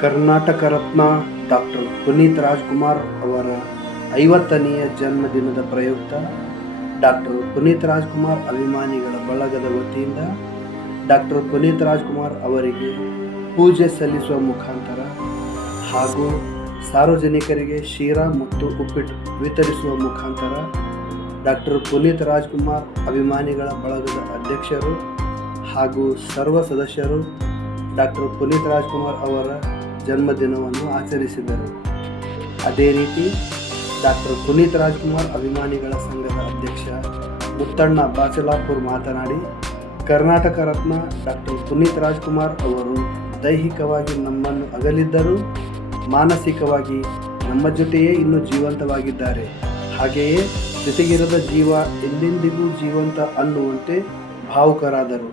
Karnataka Ratna doctor Puneeth Rajkumar ಅವರ 50ನೆಯ ಜನ್ಮದಿನದ ಪ್ರಯುಕ್ತ ಡಾಕ್ಟರ್ ಪುನೀತ್ ರಾಜ್ಕುಮಾರ್ ಅಭಿಮಾನಿಗಳ ಬಳಗದ ವತಿಯಿಂದ ಡಾಕ್ಟರ್ ಪುನೀತ್ ರಾಜ್ಕುಮಾರ್ ಅವರಿಗೆ ಪೂಜೆ ಸಲ್ಲಿಸುವ ಮುಖಾಂತರ ಹಾಗೂ ಸಾರ್ವಜನಿಕರಿಗೆ ಶಿರಾ ಮತ್ತು ಉಪ್ಪಿಟ್ಟು ವಿತರಿಸುವ ಮುಖಾಂತರ ಡಾಕ್ಟರ್ ಪುನೀತ್ ರಾಜ್ಕುಮಾರ್ ಅಭಿಮಾನಿಗಳ ಬಳಗದ ಅಧ್ಯಕ್ಷರು ಹಾಗೂ ಸರ್ವ ಸದಸ್ಯರು ಡಾಕ್ಟರ್ ಪುನೀತ್ ರಾಜ್ಕುಮಾರ್ ಅವರ ಜನ್ಮದಿನವನ್ನು ಆಚರಿಸಿದರು. ಅದೇ ರೀತಿ ಡಾಕ್ಟರ್ ಪುನೀತ್ ರಾಜ್ಕುಮಾರ್ ಅಭಿಮಾನಿಗಳ ಸಂಘದ ಅಧ್ಯಕ್ಷ ಮುತ್ತಣ್ಣ ಬಾಚಲಾಪುರ್ ಮಾತನಾಡಿ, ಕರ್ನಾಟಕ ರತ್ನ ಡಾಕ್ಟರ್ ಪುನೀತ್ ರಾಜ್ಕುಮಾರ್ ಅವರು ದೈಹಿಕವಾಗಿ ನಮ್ಮನ್ನು ಅಗಲಿದ್ದರೂ ಮಾನಸಿಕವಾಗಿ ನಮ್ಮ ಜೊತೆಯೇ ಇನ್ನೂ ಜೀವಂತವಾಗಿದ್ದಾರೆ. ಹಾಗೆಯೇ ಜೊತೆಗಿರದ ಜೀವ ಎಂದೆಂದಿಗೂ ಜೀವಂತ ಅನ್ನುವಂತೆ ಭಾವುಕರಾದರು.